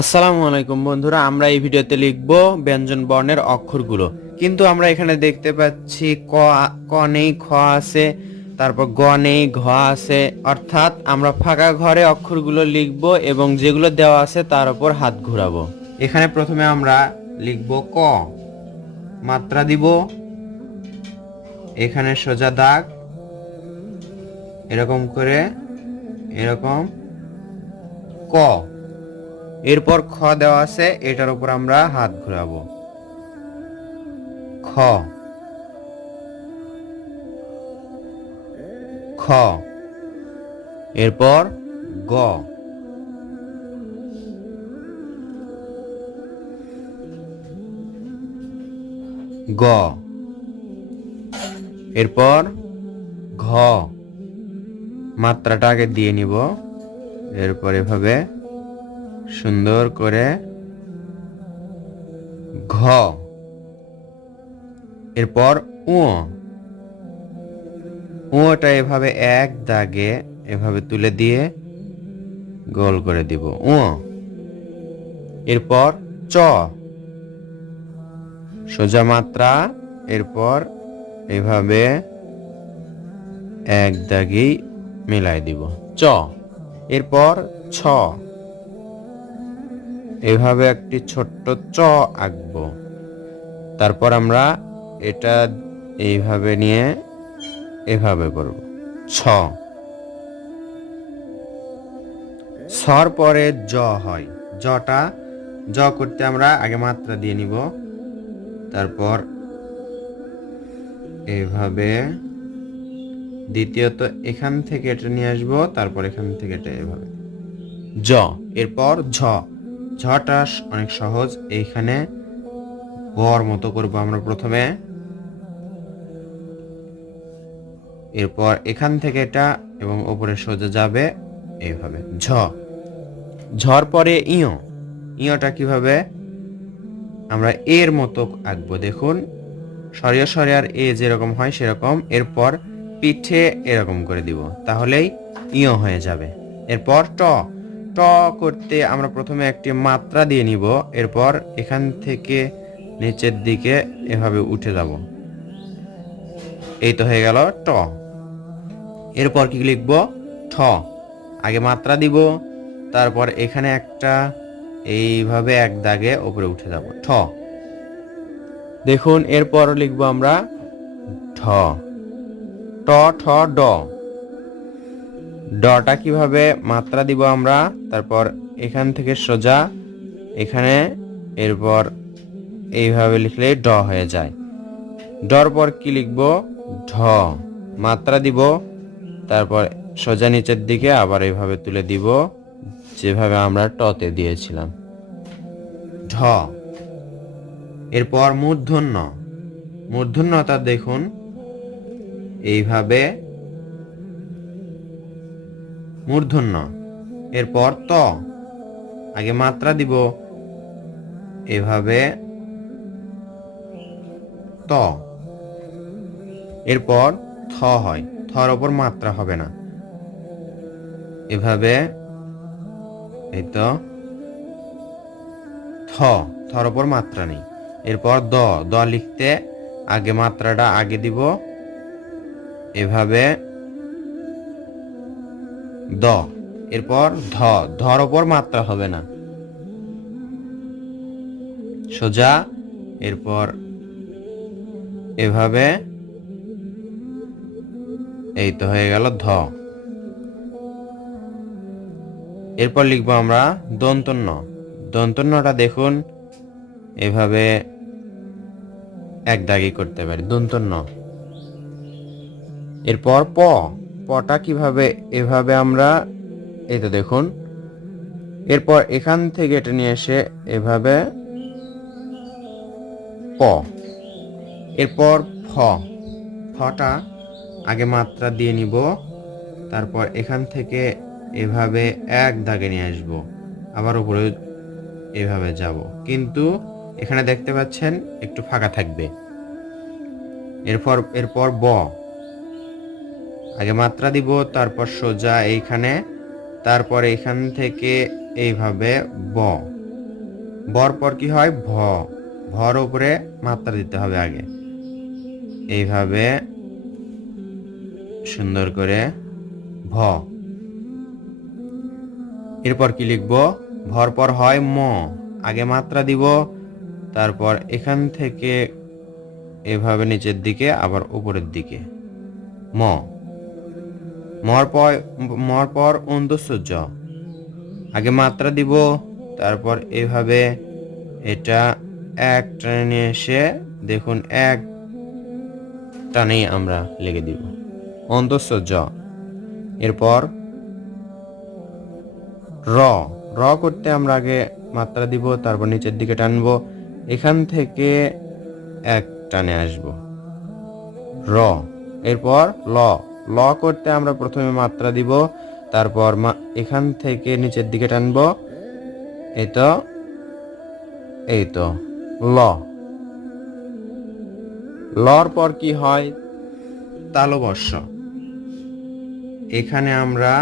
আসসালামু আলাইকুম বন্ধুরা, আমরা এই ভিডিওতে লিখব ব্যঞ্জন বর্ণের অক্ষরগুলো। কিন্তু আমরা এখানে দেখতে পাচ্ছি ক নেই, খ আছে, তারপর গ নেই, ঘ আছে। অর্থাৎ আমরা ফাঁকা ঘরে অক্ষরগুলো লিখব এবং যেগুলো দেওয়া আছে তার উপর হাত ঘোরাবো। এখানে প্রথমে আমরা লিখব ক, মাত্রা দিব, এখানে সোজা দাগ এরকম করে, এরকম ক। এরপর খ দেওয়া আছে, এটার উপর আমরা হাত ঘোরাবো। খ, খ। এরপর গ, গ। এরপর ঘ, মাত্রাটা আগে দিয়ে নিব। এরপর এভাবে সুন্দর করে ঘ। এরপর উ, উটা এভাবে এক দাগে এভাবে তুলে দিয়ে গোল করে দিব উ। এরপর চ, সোজা মাত্রা, এরপর এভাবে এক দাগেই মিলাই দিব চ। এরপর ছ, এভাবে একটি ছোট্ট চ আঁকবো। তারপর আমরা এটা এইভাবে নিয়ে এভাবে করব ছ। ছর পরে জ হয়। জটা জ করতে আমরা আগে মাত্রা দিয়ে নিব, তারপর এভাবে দ্বিতীয়ত এখান থেকে এটা নিয়ে আসবো, তারপর এখান থেকে এটা এভাবে জ। এরপর ঝ, ঝটা অনেক সহজ। এইখানে বর মতো করব আমরা প্রথমে, এরপর এখান থেকে এটা এবং উপরে সোজা যাবে এইভাবে ঝ। ঝর পরে ইয়, ইয়টা কিভাবে আমরা এর মতো আঁকবো, দেখুন সরিয়ে সরিয়ে আর এ যেরকম হয় সেরকম। এরপর পিঠে এরকম করে দিব, তাহলেই ইয় হয়ে যাবে। এরপর ট, ট করতে আমরা প্রথমে একটি মাত্রা দিয়ে নিব, এরপর এখান থেকে নিচের দিকে এভাবে উঠে যাব। এই তো হয়ে গেল ট। এরপর কি লিখব, ঠ, আগে মাত্রা দিব, তারপর এখানে একটা এইভাবে এক দাগে উপরে উঠে যাব ঠ। দেখুন এরপর লিখব আমরা ঢ, ট ঠ ড। ডটা কিভাবে মাত্রা দিব আমরা, তারপর এখান থেকে সোজা এখানে, এরপর এইভাবে লিখলে ড হয়ে যায়। ডর পর কি লিখব, ঢ, মাত্রা দিব, তারপর সোজা নিচের দিকে আবার এইভাবে তুলে দিব, যেভাবে আমরা টতে দিয়েছিলাম ঢ। এরপর মূর্ধন্য, মূর্ধন্যটা দেখুন এইভাবে মূর্ধন্য। এরপর ত, আগে মাত্রা দিব এভাবে ত। এরপর থ হয়, থর ওপর মাত্রা হবে না, এভাবে এই তো থ, থর ওপর মাত্রা নেই। এরপর দ, দ লিখতে আগে মাত্রাটা আগে দিব এভাবে দ। এরপর ধ, ধর ওপর মাত্রা হবে না, সোজা, এরপর এভাবে, এই তো হয়ে গেল ধ। এরপর লিখবো আমরা দন্তন্য। দন্তন্যটা দেখুন এভাবে এক দাগি করতে পারি দন্তন্য। এরপর প, পটা কিভাবে এভাবে আমরা, এই তো দেখুন। এরপর এখান থেকে এটা নিয়ে এসে এভাবে প। এরপর ফ, ফটা আগে মাত্রা দিয়ে নিব, তারপর এখান থেকে এভাবে এক দাগে নিয়ে আসব, আবার উপরে এভাবে যাব, কিন্তু এখানে দেখতে পাচ্ছেন একটু ফাঁকা থাকবে। এরপর ব, আগে মাত্রা দিব, তারপর সোজা এইখানে, তারপর এখান থেকে এইভাবে ব। বর পর কি হয় ভ, ভর উপরে মাত্রা দিতে হবে আগে, এইভাবে সুন্দর করে ভ। এরপর কি লিখব, ভর পর হয় ম, আগে মাত্রা দিব, তারপর এখান থেকে এভাবে নিচের দিকে আবার উপরের দিকে ম। মর পর অন্তঃস্থ জ, আগে মাত্রা দিব, তারপর এভাবে এটা এক টানে নিয়ে এসে দেখুন এক টানেই আমরা লিখে দিব অন্তঃস্থ জ। এরপর র, র করতে আমরা আগে মাত্রা দিব, তারপর নিচের দিকে টানবো, এখান থেকে এক টানে আসব র। এরপর ল, ল করতে আমরা প্রথমে মাত্রা দিব, তারপর এখান থেকে নিচের দিকে টানবো, এই তো ল। লর পর কি হয় তালবর্ষ, এখানে আমরা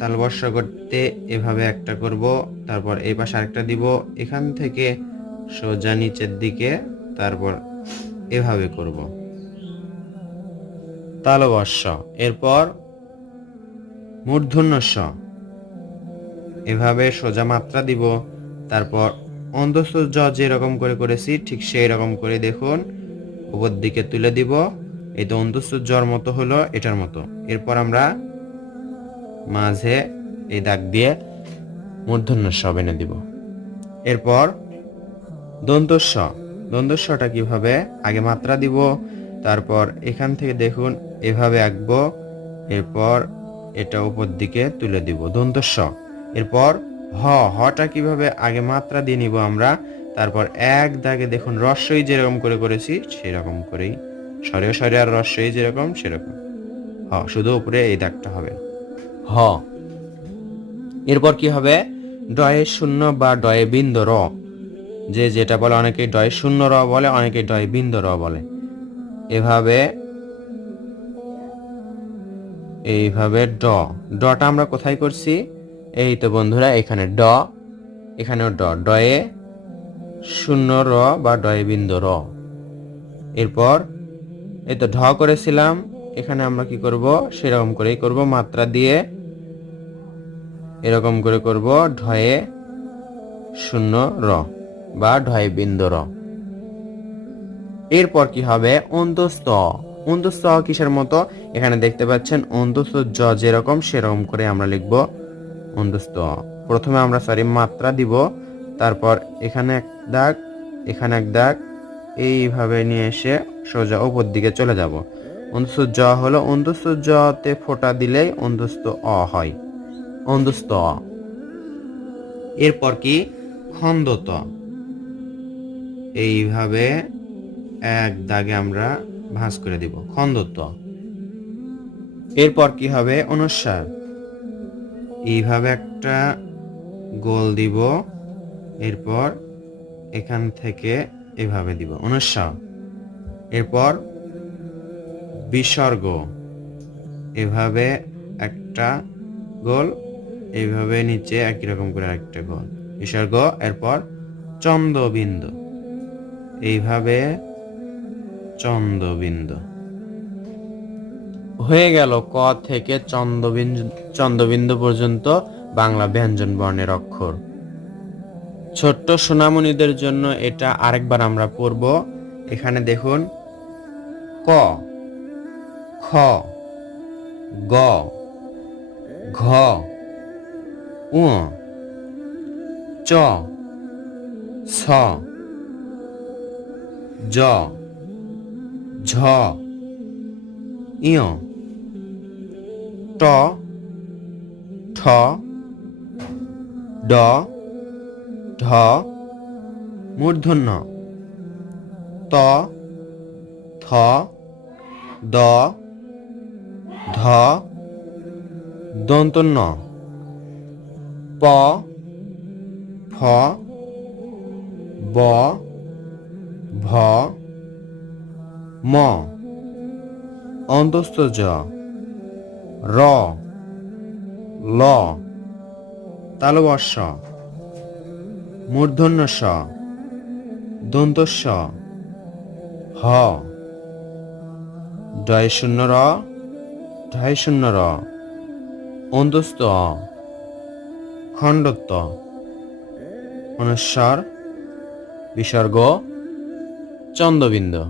তালবর্ষ করতে এভাবে একটা করব, তারপর এই পাশে আরেকটা দিব, এখান থেকে সোজা নিচের দিকে, তারপর এভাবে করব তালবর্ষ। এরপর মূর্ধন্য ষ, এভাবে সোজা মাত্রা দিব, তারপর অন্তঃস্থ জ যেরকম করে করেছি ঠিক সেই রকম করে দেখুন উপর দিকে তুলে দিব, এই তো অন্তঃস্থ জর মতো হলো এটার মতো। এরপর আমরা মাঝে এই দাগ দিয়ে মূর্ধন্য ষ এনে দিব। এরপর দন্তস্ব, দন্তস্বটা কিভাবে, আগে মাত্রা দিব, তারপর এখান থেকে দেখুন এভাবে আঁকবো, এরপর এটা উপর দিকে তুলে দিব দন্তস্ব। এরপর হ, হটা কিভাবে, আগে মাত্রা দিয়ে নিব আমরা, তারপর এক দাগে দেখুন রস্বই যেরকম করে করেছি সেরকম করেই, সরে সরে আর রস্বই যেরকম সেরকম হ, শুধু উপরে এই দাগটা হবে হ। এরপর কি হবে, ডয়ে শূন্য বা ডয়ে বিন্দু র, যে যেটা বলে, অনেকে ডয়ে শূন্য র বলে, অনেকে ডয়ে বিন্দু র বলে। এইভাবে ড, ডটা আমরা কোথায় করছি, এই তো বন্ধুরা এখানে ড, এখানেও ড, ডয়ে শূন্য র বা ডয়ে বিন্দু র। এরপর এই তো ঢ করেছিলাম, এখানে আমরা কি করব সেরকম করেই করব, মাত্রা দিয়ে এরকম করে করব, ঢয়ে শূন্য র বা ঢয়ে বিন্দু র। এরপর কি হবে অন্তঃস্থ, অন্তঃস্থ কিসের মতো, এখানে দেখতে পাচ্ছেন অন্তঃস্থ জ যেরকম সেরকম করে আমরা লিখব অন্তঃস্থ। প্রথমে আমরা মাত্রা দিব, তারপর এখানে এক দাগ, এখানে এক দাগ, এইভাবে নিয়ে এসে সোজা উপর দিকে চলে যাব। অন্তঃস্থ জ হলো, অন্তঃস্থ জতে ফোঁটা দিলেই অন্তঃস্থ অ হয়, অন্তঃস্থ অ। এরপর কি খন্দত, এইভাবে এক দাগে আমরা ভাঁজ করে দিব খন্দত। এরপর কি হবে অনুস্বার, এইভাবে একটা গোল দিব, এরপর এখান থেকে এভাবে দিব অনুস্বার। এরপর বিসর্গ, এভাবে একটা গোল, এইভাবে নিচে একই রকম করে একটা গোল বিসর্গ। এরপর চন্দ্রবিন্দু, এইভাবে চন্দ্রবিন্দু হয়ে গেল। ক থেকে চন্দ্রবিন্দু পর্যন্ত বাংলা ব্যঞ্জন বর্ণের অক্ষর। ছোট্ট সোনামণিদের জন্য এটা আরেকবার আমরা পড়ব। এখানে দেখুন ক, খ, গ, ঘ, উ, চ, ছ, জ, ঝ, ইয়, ট, ঠ, ড, ঢ, মূর্ধন্য, ত, থ, দ, ধ, দন্তন্য, প, ফ, ব, ভ, ম, অন্তঃস্থ জ, র, ল, তালবর্ষ, মূর্ধন্য ষ, দন্ত স, হ, ডয় শূন্য র, ঢয় শূন্য র, অন্তস্থ অ, খণ্ডত্ব, অনুস্বার, বিসর্গ, চন্দ্রবিন্দু।